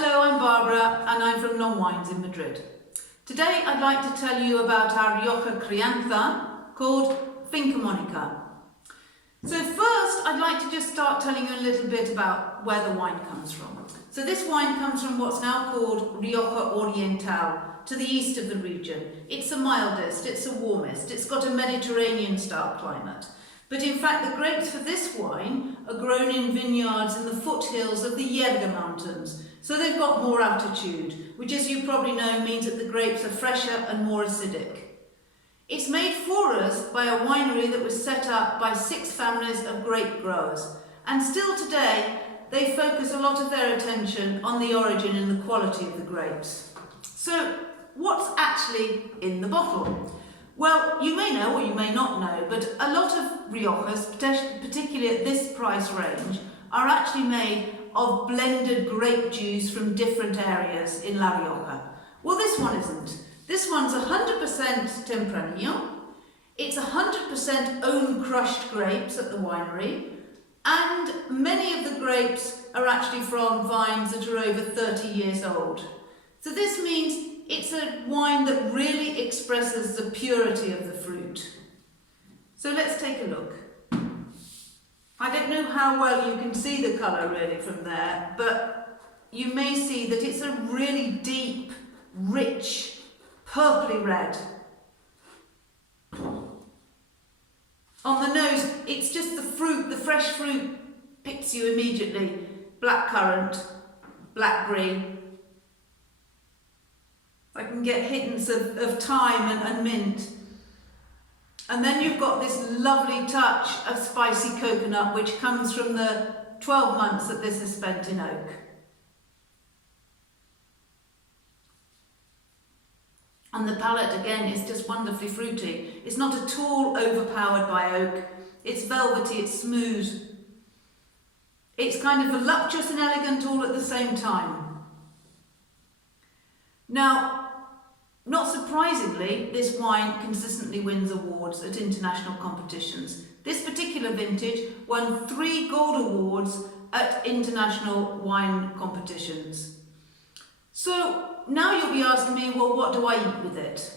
Hello, I'm Barbara and I'm from Long Wines in Madrid. Today I'd like to tell you about our Rioja Crianza called Finca Mónica. So first I'd like to just start telling you a little bit about where the wine comes from. So this wine comes from what's now called Rioja Oriental, to the east of the region. It's the mildest, it's the warmest, it's got a Mediterranean style climate. But in fact the grapes for this wine are grown in vineyards in the foothills of the Rioja Mountains. So they've got more altitude, which as you probably know means that the grapes are fresher and more acidic. It's made for us by a winery that was set up by 6 families of grape growers. And still today, they focus a lot of their attention on the origin and the quality of the grapes. So what's actually in the bottle? Well, you may know or you may not know, but a lot of Riojas, particularly at this price range, are actually made of blended grape juice from different areas in La Rioja. Well, this one isn't. This one's 100% Tempranillo. It's 100% own crushed grapes at the winery, and many of the grapes are actually from vines that are over 30 years old. So this means it's a wine that really expresses the purity of the fruit. So let's take a look. I don't know how well you can see the colour really from there, but you may see that it's a really deep, rich, purpley red. On the nose, it's just the fruit, the fresh fruit picks you immediately. Blackcurrant, blackberry. I can get hints of thyme and mint. And then you've got this lovely touch of spicy coconut, which comes from the 12 months that this is spent in oak. And the palate, again, is just wonderfully fruity. It's not at all overpowered by oak. It's velvety, it's smooth. It's kind of voluptuous and elegant all at the same time. Now, not surprisingly, this wine consistently wins awards at international competitions. This particular vintage won 3 gold awards at international wine competitions. So now you'll be asking me, well, what do I eat with it?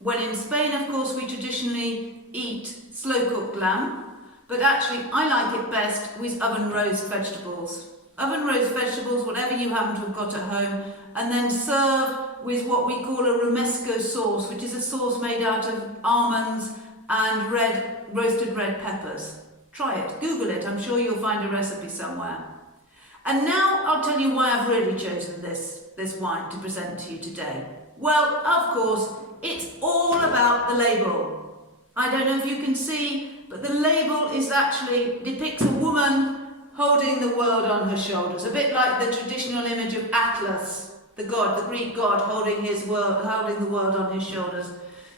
Well, in Spain, of course, we traditionally eat slow-cooked lamb, but actually I like it best with oven-roast vegetables. Oven-roast vegetables, whatever you happen to have got at home, and then serve with what we call a romesco sauce, which is a sauce made out of almonds and roasted red peppers. Try it, Google it, I'm sure you'll find a recipe somewhere. And now I'll tell you why I've really chosen this wine to present to you today. Well, of course, it's all about the label. I don't know if you can see, but the label depicts a woman holding the world on her shoulders, a bit like the traditional image of Atlas, the god, the Greek god, holding the world on his shoulders.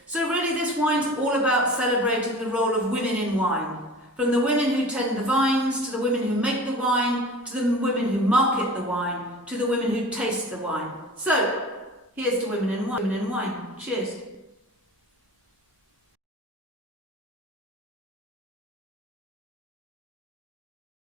So really this wine's all about celebrating the role of women in wine. From the women who tend the vines, to the women who make the wine, to the women who market the wine, to the women who taste the wine. So, here's to women in wine. Cheers.